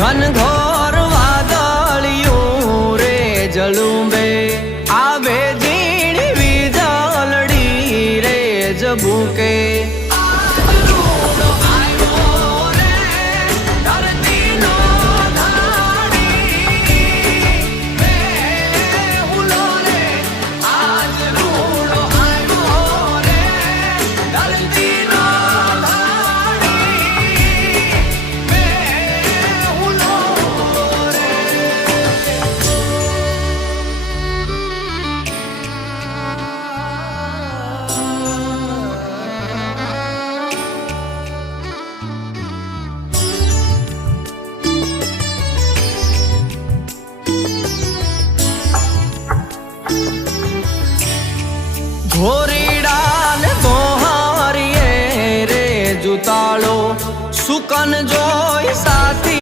ઘનઘોર વાદળિયું રે જળુંબે આવે ઝીણી વીજળડી રે જબુકે ઘોરીડા ને ગોહારીએ રે જુતાળો સુકન જોઈ સાથે